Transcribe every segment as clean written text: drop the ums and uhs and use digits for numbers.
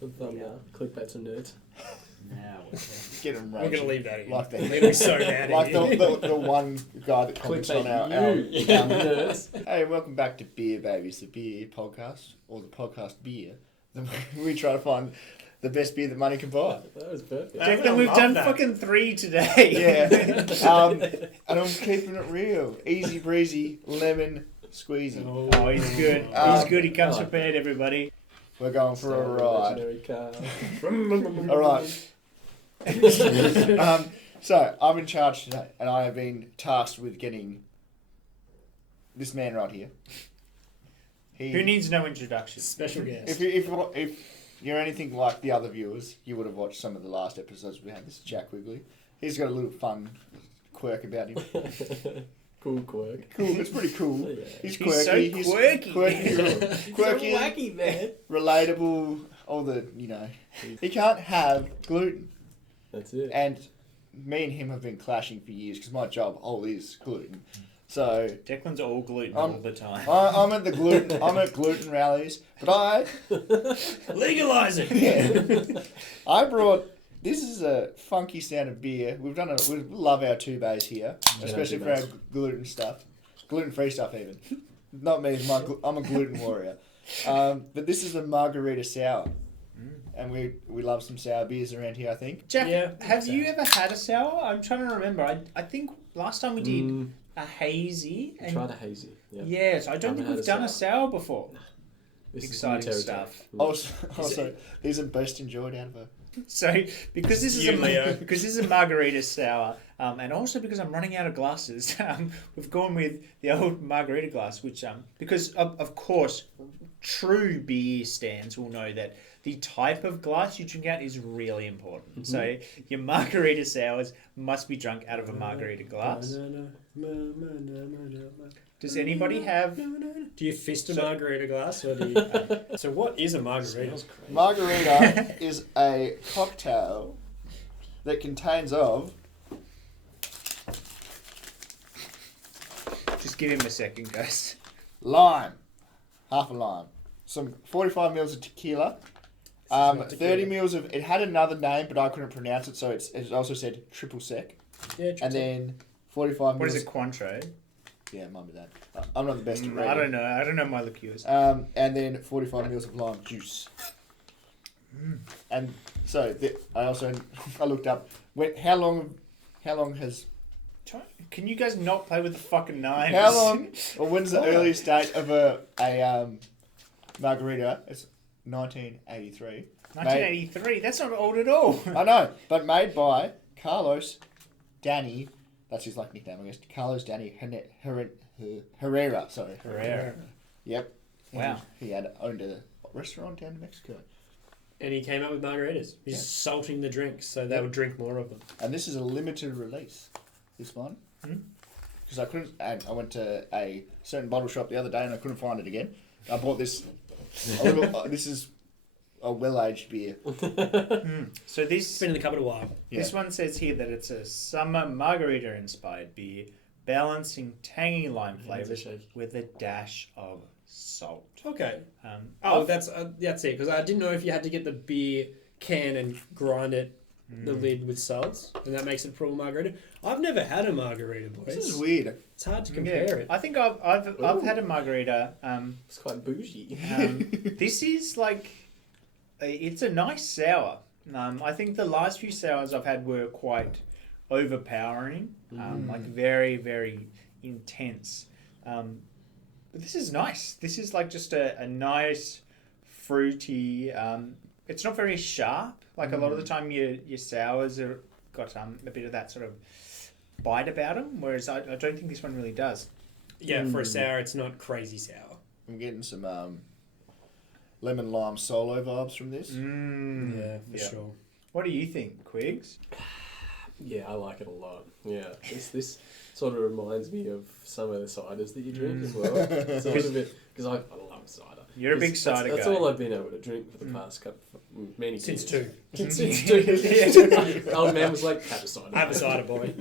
The thumbnail. Clickbait to nerds. Now Get them We're right. going to leave that in. Like that. It'll be so bad. Like the one guy that comments on our nerds. Hey, welcome back to Beer Babies, the beer podcast, or the podcast beer. We try to find the best beer that money can buy. That was perfect. Declan, we've done fucking 3 today. Yeah. And I'm keeping it real. Easy breezy, lemon squeezy. Oh, he's good. He's good. He comes prepared, everybody. We're going for a ride. All right. So, I'm in charge today, and I have been tasked with getting this man right here. Who needs no introduction? Special guest. If you're anything like the other viewers, you would have watched some of the last episodes we had. This is Jack Wiggly. He's got a little fun quirk about him. Cool quirk. Cool, it's pretty cool. Yeah. He's quirky. He's so quirky. Quirky, so wacky, man. relatable, all the, He can't have gluten. That's it. And me and him have been clashing for years because my job is gluten. So Declan's all gluten all the time. I'm at the gluten. I'm at gluten rallies, but I Legalize it. Yeah. I brought. This is a funky sound of beer. We love our 2 bays here, especially for our gluten stuff, gluten-free stuff even. Not me. I'm a gluten warrior. But this is a Margarita sour, and we love some sour beers around here. I think. Jack, have you ever had a sour? I'm trying to remember. I think last time we did a hazy. I tried a hazy. Yeah. Yes, I don't think we've done a sour before. This Exciting stuff. Also, these are best enjoyed out of a. So, because this is a margarita sour, and also because I'm running out of glasses, we've gone with the old margarita glass, which because of course, true beer stands will know that the type of glass you drink out is really important. Mm-hmm. So your margarita sours must be drunk out of a margarita glass. Does anybody have? Do you fist a margarita glass, or do you? So what is a margarita? Margarita is a cocktail that contains of. Just give him a second, guys. Lime, half a lime, some 45 mils of tequila, 30 mils of. It had another name, but I couldn't pronounce it, so it also said triple sec. Yeah, and then 45 mils. What is it, Cointreau? Yeah, it might be that. I'm not the best at reading. I don't know my liqueurs. And then 45 mils of lime juice. And so I looked up how long has. Can you guys not play with the fucking knives? How long? Or when's the earliest date of a margarita? It's 1983. 1983. That's not old at all. I know, but made by Carlos Danny. That's his nickname, I guess. Carlos Danny Herrera. Sorry. Herrera. Yep. Wow. He had owned a restaurant down in Mexico. And he came up with margaritas. He's salting the drinks so they would drink more of them. And this is a limited release. This one. Because I couldn't. And I went to a certain bottle shop the other day and I couldn't find it again. I bought this. This is a well-aged beer. So this It's been in the cupboard a while. Yeah. This one says here that it's a summer margarita-inspired beer, balancing tangy lime flavors with a dash of salt. Okay. That's it. Because I didn't know if you had to get the beer can and grind it, the lid with salts, and that makes it a proper margarita. I've never had a margarita, boys. This is weird. It's hard to compare it. I think I've had a margarita. It's quite bougie. This is it's a nice sour. I think the last few sours I've had were quite overpowering, very, very intense. But this is nice. This is just a nice, fruity. It's not very sharp. A lot of the time, your sours are got a bit of that sort of bite about them, whereas I don't think this one really does. Yeah, for a sour, it's not crazy sour. I'm getting some lemon lime solo vibes from this. Yeah, for sure. What do you think, Quigs? Yeah, I like it a lot. Yeah, this sort of reminds me of some of the ciders that you drink as well. It's a little bit because I love cider. You're a big cider guy. That's all I've been able to drink for the past many Since years. 2. Since 2. Old man was like, have a cider. Have a cider, boy.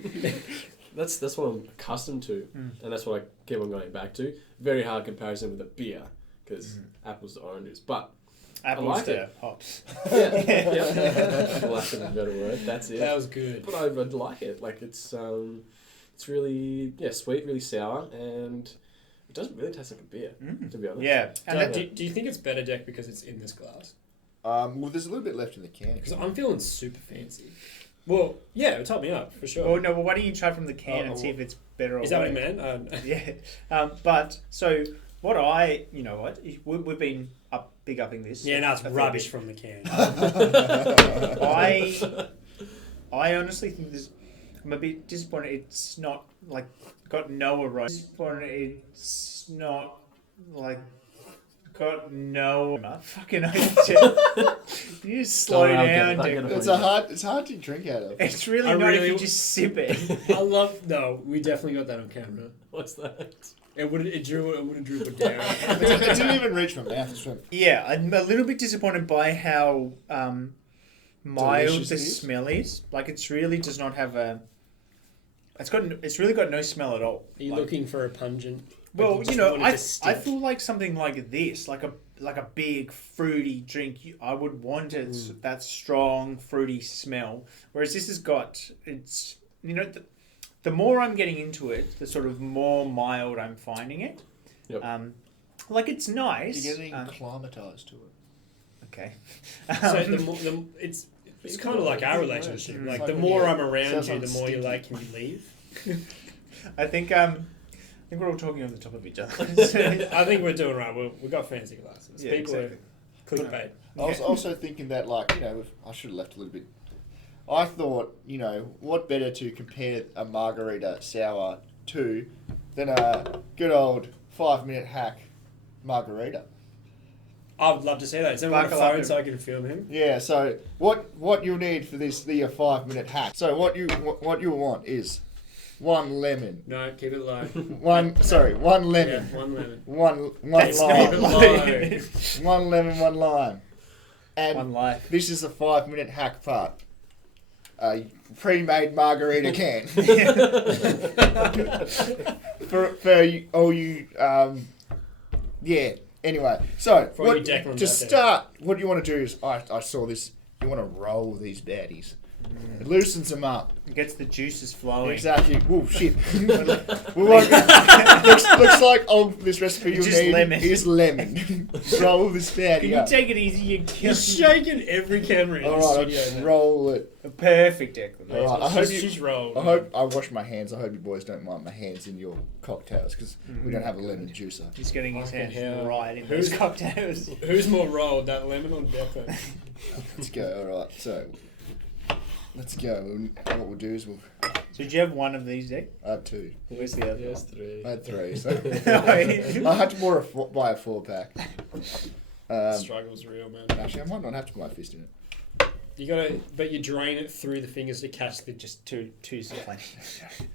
That's what I'm accustomed to, and that's what I keep on going back to. Very hard comparison with a beer because apples to oranges, but Apples like to it. hops. Yeah. For lack of a better word, that's it. That was good. But I like it. Like it's really sweet, really sour, and it doesn't really taste like a beer, to be honest. Yeah. And Do you think it's better, Deck, because it's in this glass? Well, there's a little bit left in the can. Because I'm feeling super fancy. Well, yeah, top me up for sure. well, no. Well, why don't you try from the can and see if it's better or Is that what worse? you meant? Yeah. But so what we've been big upping this. Yeah, no, it's a fair rubbish bit. from the can. I honestly think this. I'm a bit disappointed. It's not like got no aroma. Disappointed. It's not like got no. Fucking. You just slow Sorry, I'll down, get it. Dick. It's hard to drink out of. It's really I not if really- you just sip it. I love. No, we definitely got that on camera. What's that? It would have drooped it down. It didn't even reach my mouth. It's from- Yeah, I'm a little bit disappointed by how mild Delicious the it is. smell is. Like, it's really does not have a. It's really got no smell at all. Are you Like, looking for a pungent? well, just you know, want it I to stink? feel like something like this, like a big fruity drink. I would want it that strong fruity smell. Whereas this has got it's the more I'm getting into it, the sort of more mild I'm finding it. Yep. Like it's nice. You're getting acclimatized to it. Okay. So it's kind of like our relationship. Like It's the like more when I'm around sounds you, like the more you're stinky. like, can you leave? I think we're all talking over the top of each other. I think we're doing right. We got fancy glasses. Yeah, People exactly. are clickbait. I was also thinking that, like, I should have left a little bit. I thought, what better to compare a margarita sour to than a good old 5-minute hack margarita. I would love to see that. Is anyone on the Buckle up phone and- so I can film him? Yeah. So what you'll need for this the 5-minute hack. So what you want is 1 lemon. No, keep it low. 1 lemon. Yeah, 1 lemon. One That's not lime. even low. 1 lemon, 1 lime. And One life. this is the 5-minute hack part. Pre-made margarita can. for all you, yeah. Anyway, so For all you Declans out to there. start, what you want to do is, I saw this. You want to roll these baddies. It loosens them up. It gets the juices flowing. Exactly. Oh shit. We won't, looks like this recipe you Just need lemon. is lemon. Roll this baddie Can you up. take it easy? You're He's shaking every camera in the All right, studio. I'll now. roll it. perfect declaration. All right, I hope She's rolled. I hope I wash my hands. I hope you boys don't mind my hands in your cocktails because we don't have a lemon juicer. He's getting his Fucking hands hell. right in Who's- those cocktails. Who's more rolled, that lemon or Declan? Let's go. All right, so let's go. What we'll do is So did you have one of these, Dick? I have 2. Where's the other Yes, one? 3. I had 3. So No. I had to buy a 4-pack. Struggle's real, man. Actually, I might not have to buy a fist in it. You gotta, but you drain it through the fingers to catch the just. Two plenty.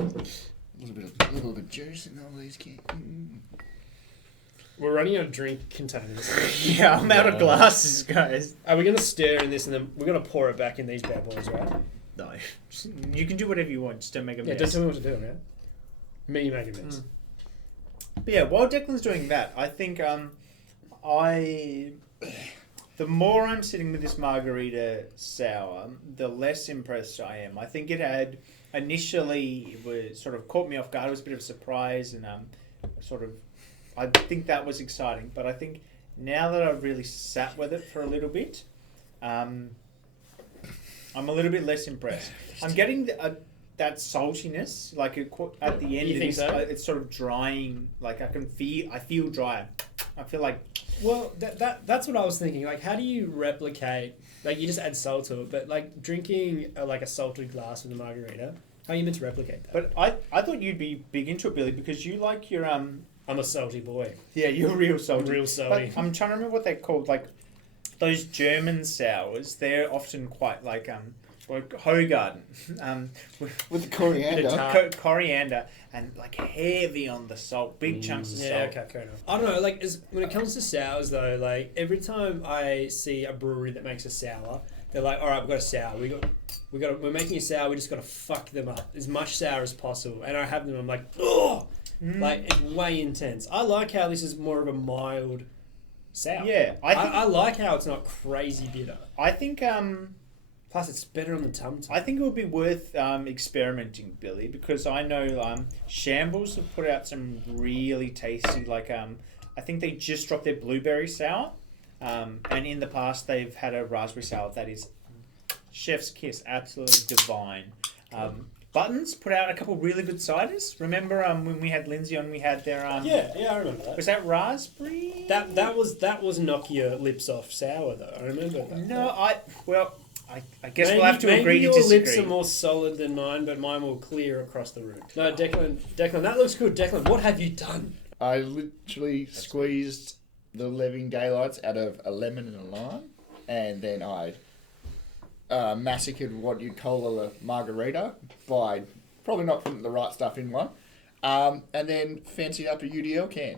A little bit of juice in all these cans. We're running out of drink containers. Yeah, I'm out of glasses, guys. Are we gonna stir in this and then we're gonna pour it back in these bad boys, right? No. You can do whatever you want, just don't make a Yeah, mess. don't tell me what to do, man. Me make a mess. But yeah, while Declan's doing that, I think the more I'm sitting with this margarita sour, the less impressed I am. I think it had initially it was sort of caught me off guard. It was a bit of a surprise and I think that was exciting. But I think now that I've really sat with it for a little bit, I'm a little bit less impressed. I'm getting that saltiness, like at the end You of think this, so? it's sort of drying. Like I feel drier. I feel like Well, that's what I was thinking. Like, how do you replicate? Like, you just add salt to it, but like drinking like a salted glass with a margarita, how are you meant to replicate that? But I thought you'd be big into it, Billy, because you like your I'm a salty boy. yeah, you're real salty. Real salty. But I'm trying to remember what they're called. Like those German sours, they're often quite like Hogarden, With the coriander. Tart. coriander and like heavy on the salt, big chunks of Yeah, salt. okay, fair enough. I don't know, like, when it comes to sours, though, like, every time I see a brewery that makes a sour, they're like, all right, we've got a sour. We're making a sour, we just got to fuck them up. As much sour as possible. And I have them, I'm like, oh! Like, it's way intense. I like how this is more of a mild sour. Yeah, I like how it's not crazy bitter. I think Plus, it's better on the tum. I think it would be worth experimenting, Billy, because I know Shambles have put out some really tasty, I think they just dropped their blueberry sour, and in the past they've had a raspberry sour that is chef's kiss, absolutely divine. Buttons put out a couple really good ciders. Remember when we had Lindsay on, we had their Yeah, I remember that. was that raspberry? That was knock your lips off sour though. I remember that. No, I guess we'll have to agree to your disagree. lips are more solid than mine, but mine will clear across the room. No, Declan, that looks good. Declan, what have you done? I literally squeezed the living daylights out of a lemon and a lime, and then I massacred what you'd call a margarita by probably not putting the right stuff in one, and then fancied up a UDL can.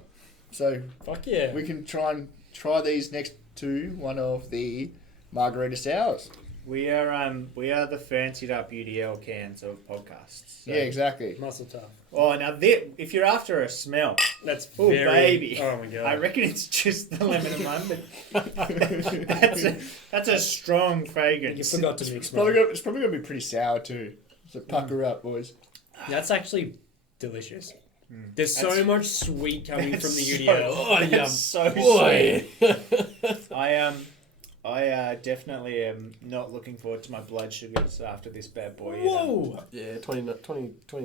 So Fuck yeah. we can try these next to one of the margarita sours. We are the fancied up UDL cans of podcasts. So. Yeah, exactly. Muscle tough. Oh, now if you're after a smell, That's oh very... baby, Oh my god. I reckon it's just the lemon and lime, but that's a strong fragrance. You forgot to mix It's probably gonna be pretty sour too. So pucker up, boys. That's actually delicious. There's so That's- much sweet coming from the so- UDL. Oh, yeah. That's so Boy. I definitely am not looking forward to my blood sugars after this bad boy. Whoa! Yeah, 29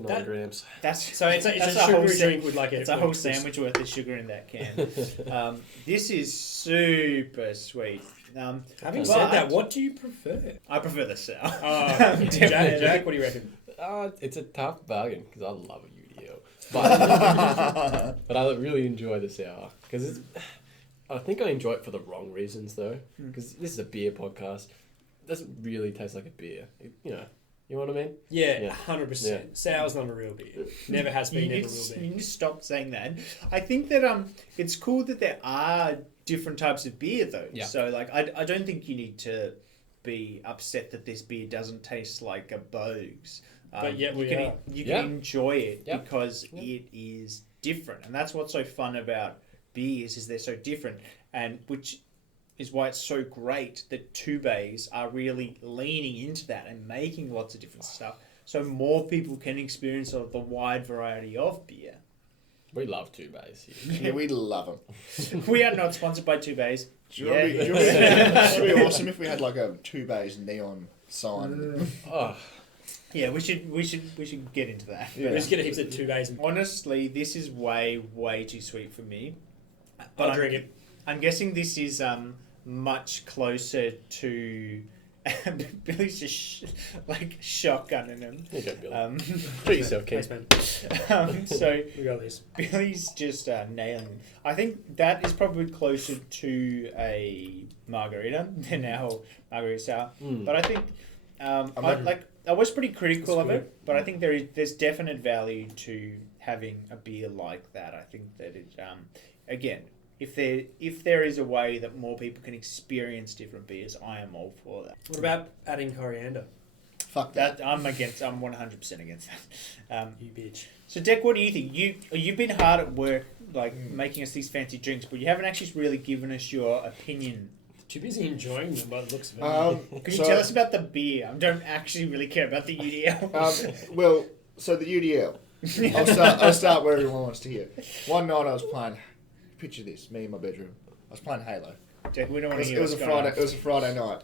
That- grams. That's So it's a that's sugary whole drink with like it's a whole sandwich worth of sugar in that can. This is super sweet. Having But said that, what do you prefer? I prefer the sour. Jack, what do you reckon? It's a tough bargain because I love a UDL, but I really enjoy the sour because I think I enjoy it for the wrong reasons though, because this is a beer podcast. It doesn't really taste like a beer, you know what I mean? Yeah, Yeah. 100%. Yeah. Sour's not a real beer. Never has been, You never need, will you be. need to stop saying that. I think that it's cool that there are different types of beer though. Yeah. So I don't think you need to be upset that this beer doesn't taste like a Bogues. But yet you we can are. you Yeah. can enjoy it Yeah. because it is different, and that's what's so fun about beers is they're so different, and which is why it's so great that two bays are really leaning into that and making lots of different stuff, so more people can experience the wide variety of beer. We love two bays here. Yeah, we love them. We are not sponsored by two bays. It'd be awesome if we had like a 2 bays neon sign. Oh, Yeah, we should get into that. Yeah. We just get heaps of 2 days and Honestly, this is way too sweet for me. I'll drink it. I'm guessing this is much closer to Billy's just like shotgunning him. there you go, Billy. Um, Treat yourself, Thanks, Keith. man. so We got this. Billy's just nailing him. I think that is probably closer to a margarita than our margarita sour. But I think I was pretty critical of it, but I think there's definite value to having a beer like that. I think that it again, if there is a way that more people can experience different beers, I am all for that. What about adding coriander? Fuck that. I'm 100% against that. You bitch. So Dec, what do you think? You've been hard at work, making us these fancy drinks, but you haven't actually really given us your opinion. Too busy enjoying them by the looks of it. Can you tell us about the beer? I don't actually really care about the UDL. Well, so the UDL. I'll start where everyone wants to hear. One night I was playing. Picture this: me in my bedroom. I was playing Halo. Dec, we don't want to It hear was a what's going Friday. on. It was a Friday night,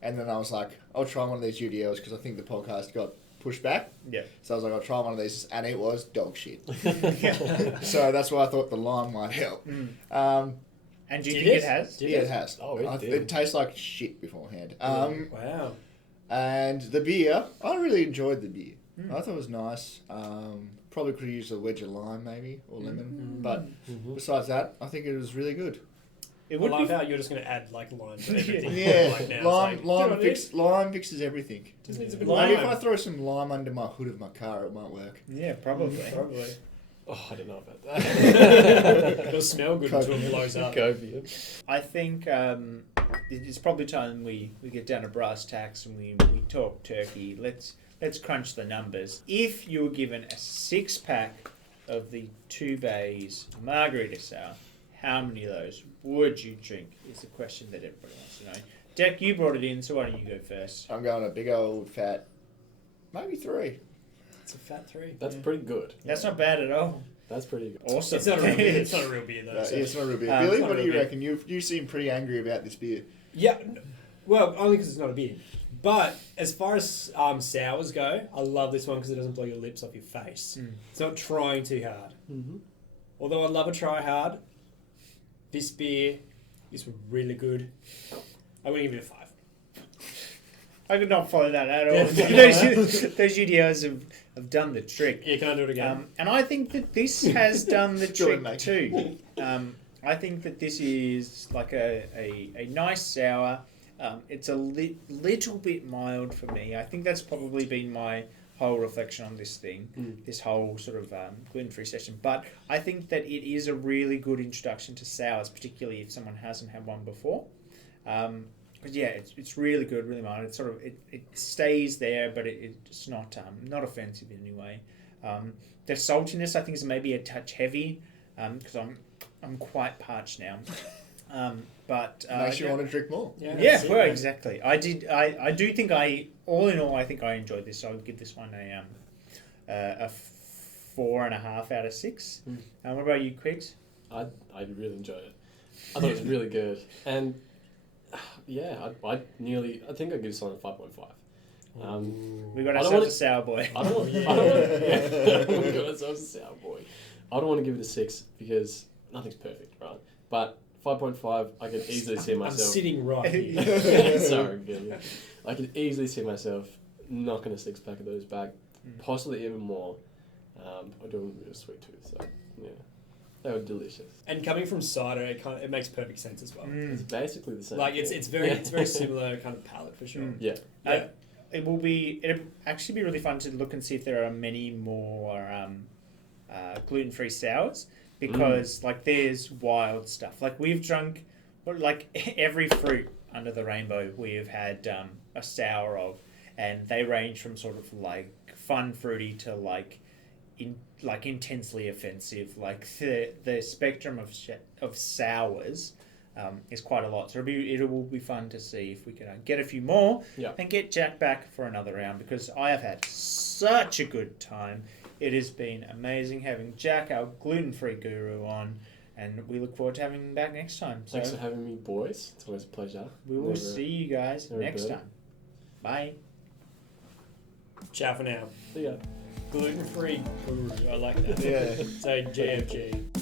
and then I was like, I'll try one of these UDLs because I think the podcast got pushed back. Yeah. So I was like, I'll try one of these, and it was dog shit. So that's why I thought the lime might help. And do you Did think it? it has? Yeah, it has. Oh, it did. It tastes like shit beforehand. Wow. And the beer, I really enjoyed the beer. I thought it was nice. Probably could have used a wedge of lime maybe or lemon, but besides that, I think it was really good. It I would love be. how you're just going to add like lime to everything. Yeah, Like now. It's like, lime fixes everything. Just needs a bit Maybe of if I lime. throw some lime under my hood of my car, it might work. Yeah, probably. Probably. Oh, I don't know about that. It'll smell good until it blows up. Go for you. I think it's probably time we get down to brass tacks and we talk turkey. Let's crunch the numbers. If you were given a 6-pack of the 2 bays margarita sour, how many of those would you drink? Is the question that everybody wants to know. Jack, you brought it in, so why don't you go first? I'm going a big old fat, maybe 3. It's a fat 3. That's pretty good. That's not bad at all. That's pretty good. Awesome. It's not a real beer. It's not a real beer though. Yeah, so. it's not a real beer. Um, Billy, it's not what a do real you beer. reckon? You seem pretty angry about this beer. Yeah, well, only because it's not a beer. But as far as sours go, I love this one because it doesn't blow your lips off your face. It's not trying too hard. Mm-hmm. Although I love a try hard, this beer is really good. I'm going to give it a 5. I could not follow that at all. Yeah. Those UDOs have done the trick. Yeah, can I do it again? And I think that this has done the Go on, trick mate. too. I think that this is like a nice sour. It's a little bit mild for me. I think that's probably been my whole reflection on this thing, this whole sort of gluten-free session. But I think that it is a really good introduction to sours, particularly if someone hasn't had one before. Because yeah, it's really good, really mild. It sort of it stays there, but it's not offensive in any way. The saltiness I think is maybe a touch heavy because I'm quite parched now. But Makes you want to drink more. yeah, well, exactly. I do think all in all, I think I enjoyed this. So I would give this one a 4.5 out of 6. What about you, Quigs? I really enjoyed it. I thought it was really good, and yeah, I think I'd give this one a 5.5. We got I don't ourselves wanna- a sour boy. I don't want. Yeah, we got ourselves a sour boy. I don't want to give it a 6 because nothing's perfect, right? But 5.5, I could easily see I'm myself. sitting right here. Sorry, Gilly. I could easily see myself knocking a 6-pack of those back, possibly even more. I do a real sweet tooth, so yeah, they were delicious. And coming from cider, it makes perfect sense as well. It's basically the same. Like thing. it's very similar kind of palate for sure. Yeah. Yeah. It'll actually be really fun to look and see if there are many more gluten-free sours because like there's wild stuff. Like we've drunk like every fruit under the rainbow we have had a sour of, and they range from sort of like fun fruity to like intensely offensive. Like the spectrum of sours is quite a lot. So it will be fun to see if we can get a few more and get Jack back for another round because I have had such a good time. It has been amazing having Jack, our gluten-free guru, on, and we look forward to having him back next time. So Thanks for having me, boys. It's always a pleasure. we will see you guys next burn. time. Bye. Ciao for now. See ya. Gluten-free guru. I like that. Yeah. So GFG.